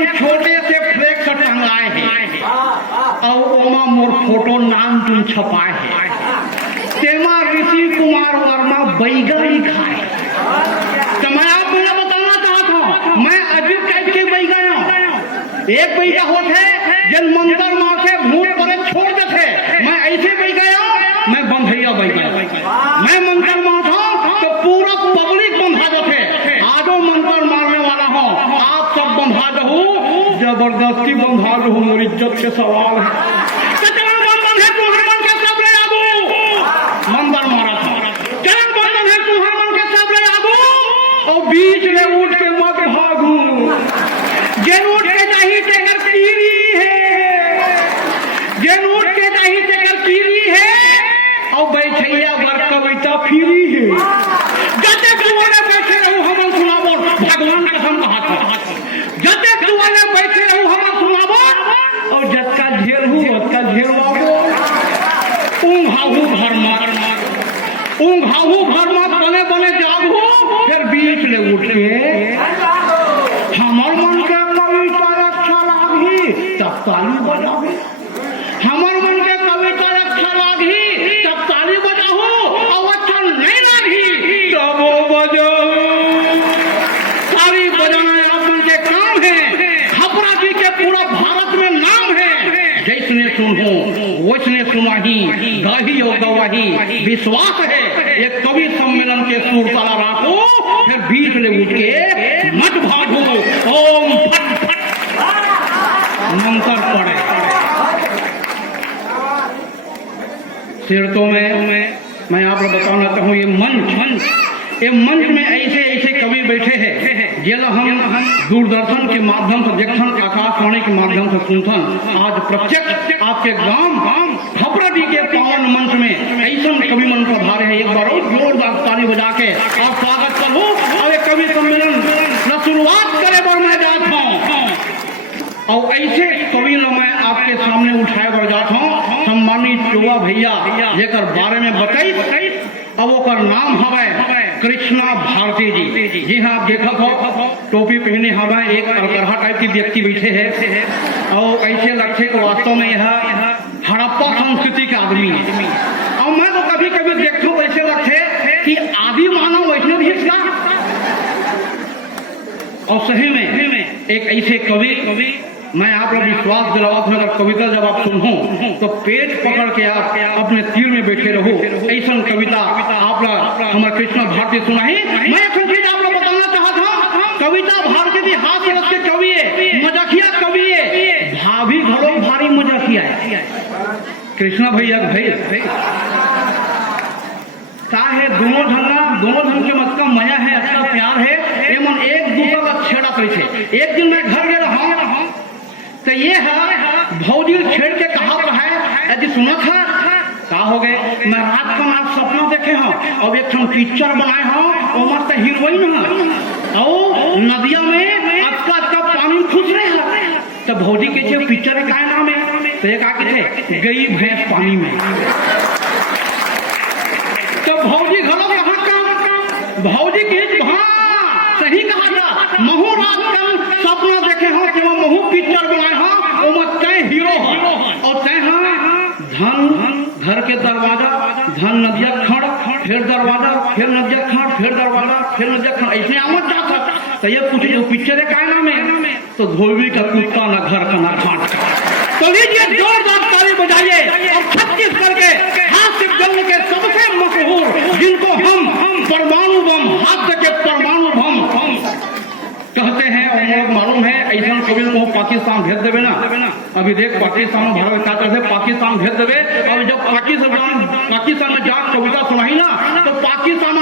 ठन छोटे से फ्लेक्स टंगाए है और ओमा मोर फोटो नाम तुम छपाए है तेमा ऋषि कुमार वर्मा बैगन ही खाए। तो मैं आपको यह बताना चाहता हूँ मैं अजीब टाइप के बैगन हूँ। एक बैगा होते जन मंदिर माँ से भूत परे छोड़ देते मैं ऐसे बैगा हूँ। मैं बंधैया बैगा मैं मंदिर माँ था तो पूरा पब्लिक बंधा देते आजो मंदिर मारने वाला हूँ आप सब बंधा दो जबरदस्ती बंधा दो मेरी इज्जत के सवाल है। मंदिर मारा था चरण बंधन है तुम्हारे मन के सब ले आगो और बीच में उठ के मत भागू जेन उठ के नहीं तेकर कीरी है जेन उठ के नहीं तेकर कीरी है और बैठैया बर कविता फिरी है जते दुआरे बैठे रहू हम सुनाबो भगवान कसम कहा था जते दुआरे बैठे रहू हम सुनाबो और जतका झेल हूं उसका झेलवाबो ऊंघाहू घर मार ऊंघाहू घर मार बने बने जागू फिर बीच ले उठ के हमार मन के कविता अच्छा लागी तब ताली बजाओ हमार मन के कविता अच्छा लागी तब ताली बजाओ और अच्छा नहीं लागी तब वो बजाओ। ताली बजाना अपन के काम है खपरा जी के पूरा भारत में नाम है जैसने सुनो वैसने सुनाही गाही और गवाही विश्वास है एक कवि सम्मेलन के सुर ताला राखो फिर बीच ले उठ के मत भागो ओम फट फट मंत्र पड़े सिरतों में मैं आपको बताना चाहूँ ये मंच में ऐसे ऐसे कवि बैठे हैं जिला हम दूरदर्शन के माध्यम से देखन आकाशवाणी के माध्यम से सुनथन आज प्रत्यक्ष आपके गांव खपरा दी के पावन मंच में ऐसा कवि मन पधारे हैं एक बार जोरदार ताली बजा के आप स्वागत करो और एक कवि सम्मेलन शुरुआत करे पर मैं जाता हूँ और ऐसे कवि मैं आपके सामने उठाए बर जाता हूँ सम्मानित युवा भैया जेकर बारे में बताई अब ओकर नाम हवे कृष्णा भारती जी। जी हाँ आप देखा हो टोपी पहने हवे एक करहा टाइप की व्यक्ति बैठे हैं और ऐसे लगते कि वास्तव में यह हड़प्पा संस्कृति के आदमी है और मैं तो कभी कभी देखता हूँ ऐसे लगते कि आदि मानव वैष्णव भी क्या और सही में एक ऐसे कवि मैं आप लोग विश्वास दिलावा अगर कविता जब आप सुनो तो पेट पकड़ के आप अपने तीर में बैठे रहो ऐसा कविता आप लोग हमारे कृष्णा भारती सुनाई। मैं एक चीज आप लोग बताना चाहता हूँ कविता भारती जी हाथ रख के कवि है मजाकिया कवि है भाभी घरों भारी मजाकिया है कृष्णा भैया भाई का है दोनों ढंग के मत का मजा है अच्छा प्यार है एमन एक दूसरे का छेड़ा करे एक दिन मैं घर गया हूँ तो ये है भौजी छेड़ के कहा है यदि सुना था कहा हो गए मैं रात का आप सपना देखे हूँ और एक पिक्चर बनाए हूँ और मस्त हीरोइन है और नदिया में अक्का पानी खुश रहे तो भौजी के पिक्चर का नाम है तो एक आके गई भैंस पानी में तो भौजी घरों कहाँ का भौजी के सही कहा था महू रात का सपना देखे हो कि वो महू पिक्चर बनाए हो वो मत तय हीरो हो और तय धन घर के दरवाजा धन नदिया खड़ फिर दरवाजा फिर नदिया खड़ फिर दरवाजा फिर नदिया खड़ ऐसे आमद जाता तो ये कुछ जो पिक्चर का नाम है तो धोबी का कुत्ता न घर का न खाट का। तो लीजिए जोरदार ताली बजाइए और छत्तीसगढ़ के हास्य जंग के सबसे मशहूर जिनको हम परमाणु बम हास्य के परमाणु बम कहते हैं और मालूम है ऐसा कभी वो पाकिस्तान भेज देवे ना अभी देख पाकिस्तान भारत क्या करते पाकिस्तान भेज देवे और जब पाकिस्तान में जाकर कविता सुनाई ना तो पाकिस्तान